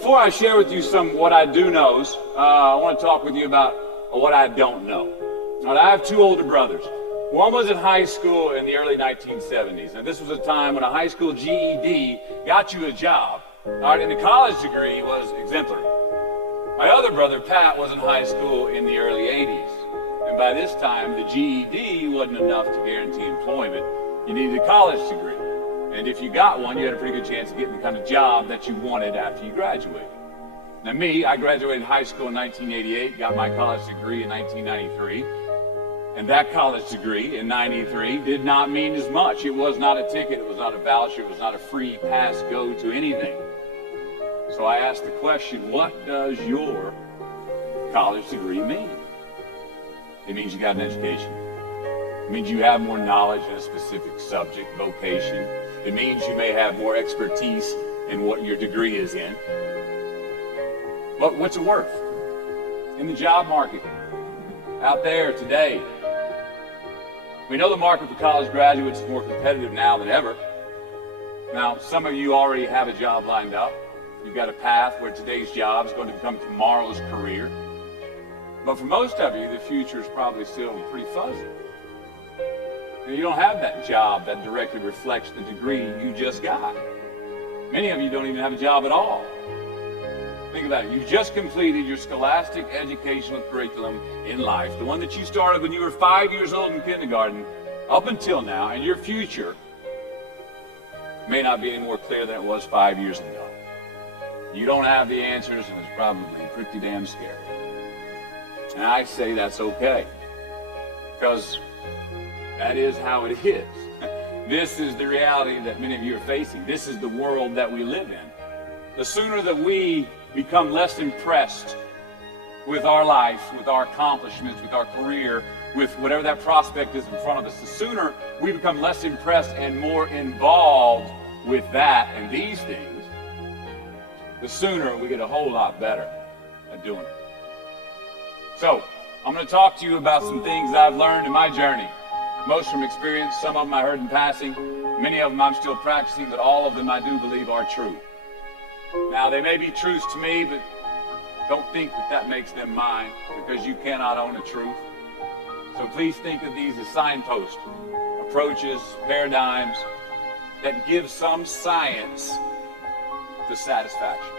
before I share with you some what I do knows, I want to talk with you about what I don't know. Now, I have two older brothers. One was in high school in the early 1970s. And this was a time when a high school GED got you a job. All right, and the college degree was exemplary. My other brother, Pat, was in high school in the early 80s. And by this time, the GED wasn't enough to guarantee employment. You needed a college degree. And if you got one, you had a pretty good chance of getting the kind of job that you wanted after you graduated. Now me, I graduated high school in 1988, got my college degree in 1993. And that college degree in 93 did not mean as much. It was not a ticket, it was not a voucher, it was not a free pass go to anything. So I asked the question, what does your college degree mean? It means you got an education. It means you have more knowledge in a specific subject, vocation. It means you may have more expertise in what your degree is in. But what's it worth? In the job market, out there today, we know the market for college graduates is more competitive now than ever. Now, some of you already have a job lined up. You've got a path where today's job is going to become tomorrow's career. But for most of you, the future is probably still pretty fuzzy. You don't have that job that directly reflects the degree you just got. Many of you don't even have a job at all. Think about it. You just completed your scholastic educational curriculum in life, the one that you started when you were 5 years old in kindergarten, up until now, and your future may not be any more clear than it was 5 years ago. You don't have the answers, and it's probably pretty damn scary. And I say that's okay, because that is how it is. This is the reality that many of you are facing. This is the world that we live in. The sooner that we become less impressed with our life, with our accomplishments, with our career, with whatever that prospect is in front of us, the sooner we become less impressed and more involved with that and these things, the sooner we get a whole lot better at doing it. So, I'm going to talk to you about some things I've learned in my journey. Most from experience, some of them I heard in passing, many of them I'm still practicing, but all of them I do believe are true. Now, they may be truths to me, but don't think that that makes them mine, because you cannot own a truth. So please think of these as signposts, approaches, paradigms that give some science to satisfaction.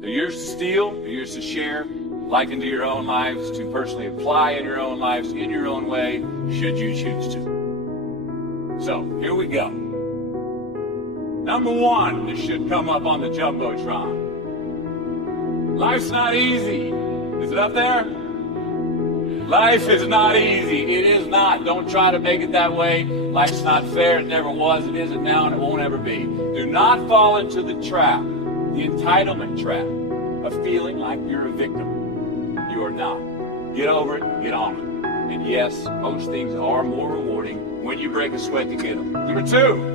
They're yours to steal, they're yours to share, like into your own lives, to personally apply in your own lives, in your own way, should you choose to. So, here we go. Number one, this should come up on the Jumbotron. Life's not easy. Is it up there? Life is not easy. It is not. Don't try to make it that way. Life's not fair. It never was. It isn't now, and it won't ever be. Do not fall into the trap, the entitlement trap, of feeling like you're a victim. You are not. Get over it and get on with it. And yes, most things are more rewarding when you break a sweat to get them. Number two,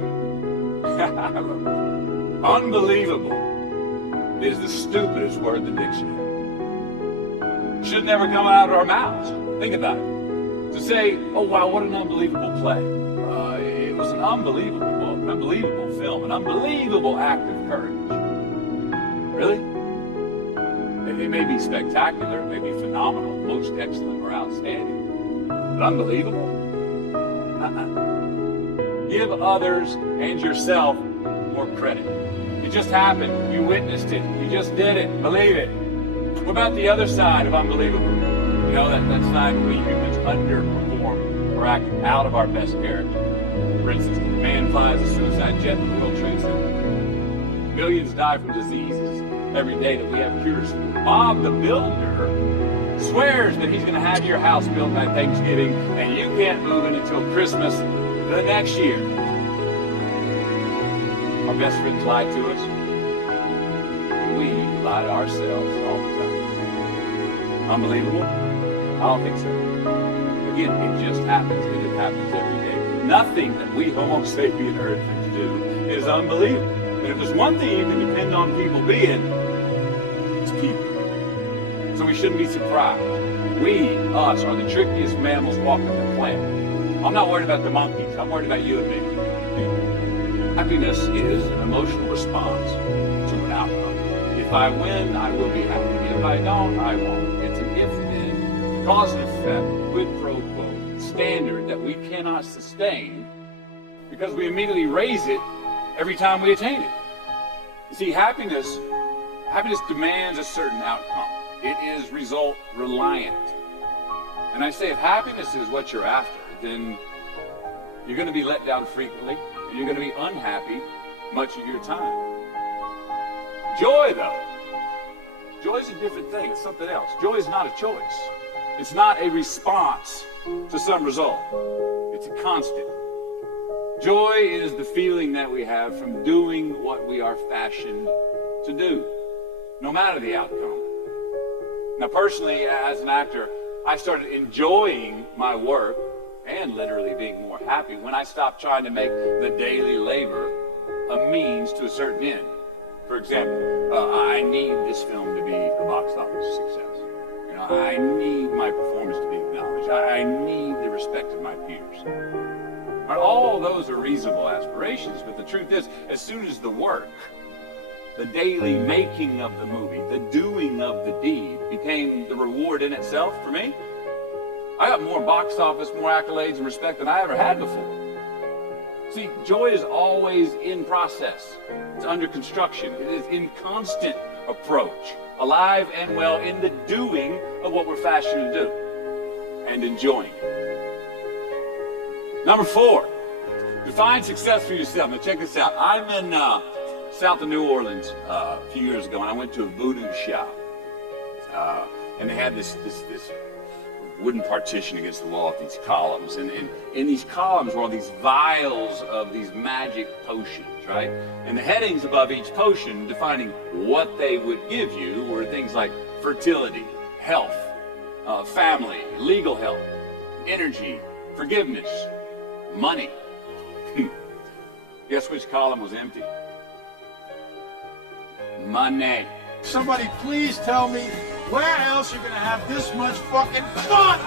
unbelievable is the stupidest word in the dictionary. Should never come out of our mouths. Think about it. To say, oh wow, what an unbelievable play. It was an unbelievable book, an unbelievable film, an unbelievable act of courage. Really? It may be spectacular, it may be phenomenal, most excellent or outstanding. But unbelievable? Give others and yourself more credit. It just happened. You witnessed it. You just did it. Believe it. What about the other side of unbelievable? You know, that side where we humans underperform or act out of our best character. For instance, man flies a suicide jet in the World Trade Center. Millions die from diseases every day that we have cures for. Bob the Builder swears that he's going to have your house built by Thanksgiving, and you can't move in until Christmas the next year. Our best friends lie to us. We lie to ourselves all the time. Unbelievable? I don't think so. Again, it just happens, and it happens every day. Nothing that we Homo sapien are to do is unbelievable. And if there's one thing you can depend on people being, it's people. So we shouldn't be surprised. We, us, are the trickiest mammals walking the planet. I'm not worried about the monkeys. I'm worried about you and me. Happiness is an emotional response to an outcome. It's If I win, I will be happy. If I don't, I won't. It's an if-then, cause and effect, quid pro quo, standard that we cannot sustain because we immediately raise it every time we attain it. You see, happiness demands a certain outcome. It is result reliant. And I say if happiness is what you're after, then you're going to be let down frequently, and you're going to be unhappy much of your time. Joy, though, joy is a different thing. It's something else. Joy is not a choice. It's not a response to some result. It's a constant. Joy is the feeling that we have from doing what we are fashioned to do, no matter the outcome. Now, personally, as an actor, I started enjoying my work and literally being more happy when I stopped trying to make the daily labor a means to a certain end. For example, I need this film to be a box office success. You know, I need my performance to be acknowledged. I need the respect of my peers. All those are reasonable aspirations, but the truth is, as soon as the work, the daily making of the movie, the doing of the deed became the reward in itself for me, I got more box office, more accolades and respect than I ever had before. See, joy is always in process. It's under construction. It is in constant approach, alive and well in the doing of what we're fashioned to do and enjoying it. Number 4, define success for yourself. Now check this out. I'm in south of New Orleans a few years ago, and I went to a voodoo shop. And they had this wooden partition against the wall with these columns. And in these columns were all these vials of these magic potions, right? And the headings above each potion defining what they would give you were things like fertility, health, family, legal help, energy, forgiveness, money. Guess which column was empty? Money. Somebody please tell me where else you're gonna have this much fucking fun?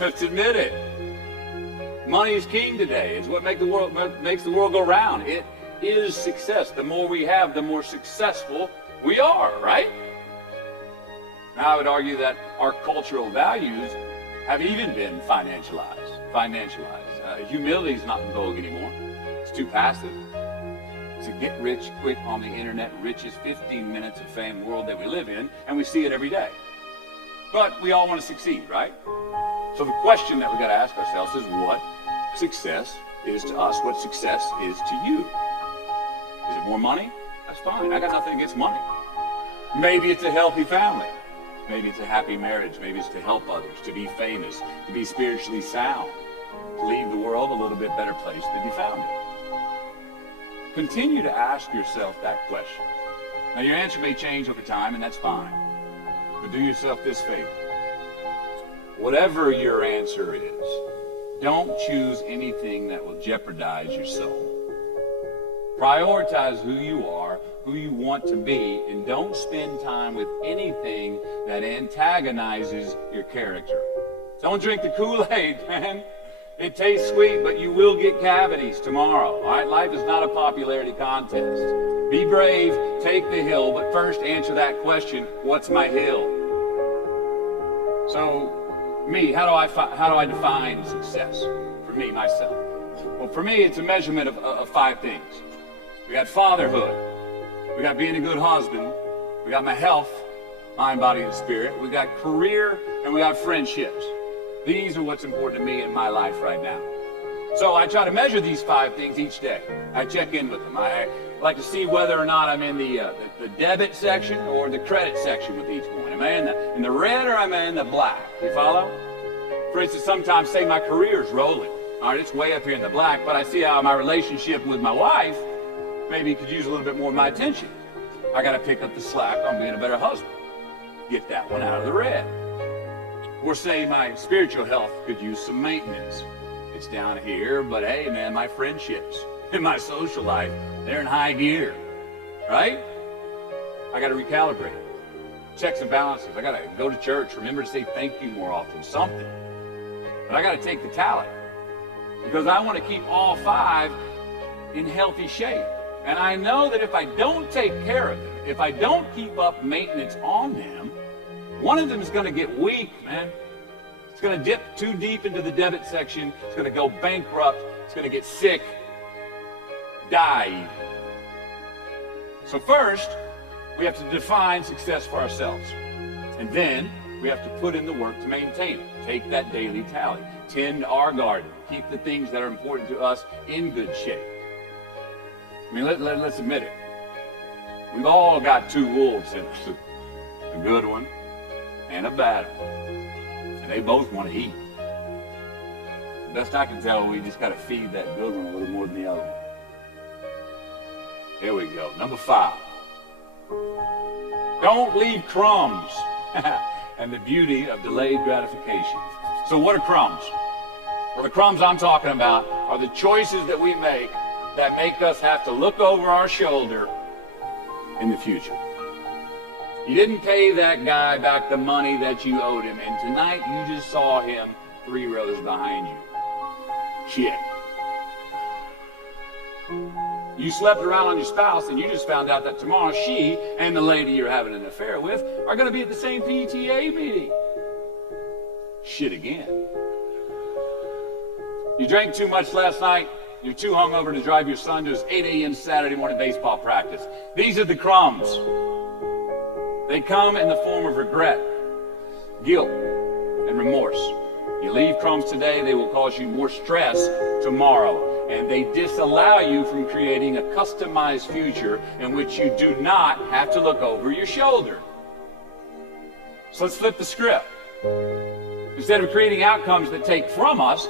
Let's admit it. Money is king today. It's what makes the world go round. It is success. The more we have, the more successful we are, right? Now I would argue that our cultural values have even been financialized. Humility is not in vogue anymore. It's too passive. It's a get rich quick on the internet, richest 15 minutes of fame world that we live in, and we see it every day. But we all want to succeed, right? So the question that we got to ask ourselves is what success is to us, what success is to you. Is it more money? That's fine. I got nothing against money. Maybe it's a healthy family. Maybe it's a happy marriage. Maybe it's to help others, to be famous, to be spiritually sound, to leave the world a little bit better place than you found it. Continue to ask yourself that question. Now your answer may change over time, and that's fine. But do yourself this favor. Whatever your answer is, don't choose anything that will jeopardize your soul. Prioritize who you are, who you want to be, and don't spend time with anything that antagonizes your character. Don't drink the Kool-Aid, man. It tastes sweet, but you will get cavities tomorrow. All right? Life is not a popularity contest. Be brave, take the hill, but first answer that question, what's my hill? So, me, how do I define success? For me, myself. Well, for me, it's a measurement of 5 things. We got fatherhood. We got being a good husband. We got my health, mind, body, and spirit. We got career, and we got friendships. These are what's important to me in my life right now. So I try to measure these 5 things each day. I check in with them. I like to see whether or not I'm in the debit section or the credit section with each one. Am I in the red or am I in the black? You follow? For instance, sometimes say my career's rolling. All right, it's way up here in the black, but I see how my relationship with my wife maybe could use a little bit more of my attention. I got to pick up the slack on being a better husband. Get that one out of the red. Or say my spiritual health could use some maintenance. It's down here, but hey, man, my friendships and my social life, they're in high gear, right? I got to recalibrate. Checks and balances. I got to go to church. Remember to say thank you more often, something. But I got to take the talent because I want to keep all 5 in healthy shape. And I know that if I don't take care of them, if I don't keep up maintenance on them, one of them is going to get weak, man. It's going to dip too deep into the debit section. It's going to go bankrupt. It's going to get sick, die even. So first, we have to define success for ourselves. And then we have to put in the work to maintain it. Take that daily tally. Tend our garden. Keep the things that are important to us in good shape. I mean, let's admit it. We've all got two wolves in us. A good one and a bad one. And they both want to eat. The best I can tell, we just got to feed that good one a little more than the other one. Here we go. Number 5. Don't leave crumbs. And the beauty of delayed gratification. So what are crumbs? Well, the crumbs I'm talking about are the choices that we make that make us have to look over our shoulder in the future. You didn't pay that guy back the money that you owed him, and tonight you just saw him 3 rows behind you. Shit. You slept around on your spouse and you just found out that tomorrow she and the lady you're having an affair with are going to be at the same PTA meeting. Shit again. You drank too much last night. You're too hungover to drive your son to his 8 a.m. Saturday morning baseball practice. These are the crumbs. They come in the form of regret, guilt, and remorse. You leave crumbs today, they will cause you more stress tomorrow. And they disallow you from creating a customized future in which you do not have to look over your shoulder. So let's flip the script. Instead of creating outcomes that take from us,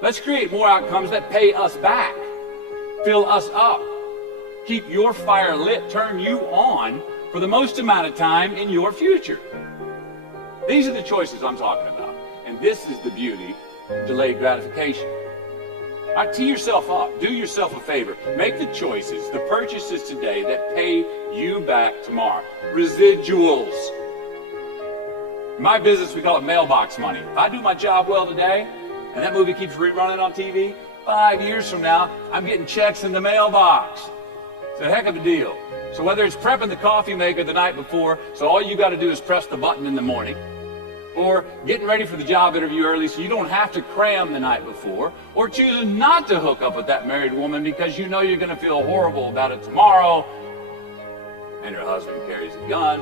let's create more outcomes that pay us back, fill us up, keep your fire lit, turn you on for the most amount of time in your future. These are the choices I'm talking about. And this is the beauty of delayed gratification. All right, tee yourself up. Do yourself a favor. Make the choices, the purchases today that pay you back tomorrow. Residuals. In my business, we call it mailbox money. If I do my job well today, and that movie keeps rerunning on TV, 5 years from now, I'm getting checks in the mailbox. It's a heck of a deal. So whether it's prepping the coffee maker the night before, so all you got to do is press the button in the morning, or getting ready for the job interview early so you don't have to cram the night before, or choosing not to hook up with that married woman because you know you're going to feel horrible about it tomorrow, and your husband carries a gun,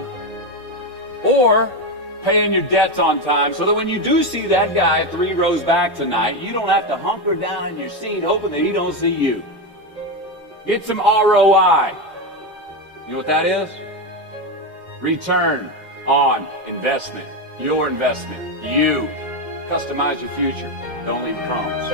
or paying your debts on time so that when you do see that guy 3 rows back tonight, you don't have to hunker down in your seat hoping that he don't see you. Get some ROI. You know what that is? Return on investment. Your investment. You. Customize your future. Don't leave crumbs.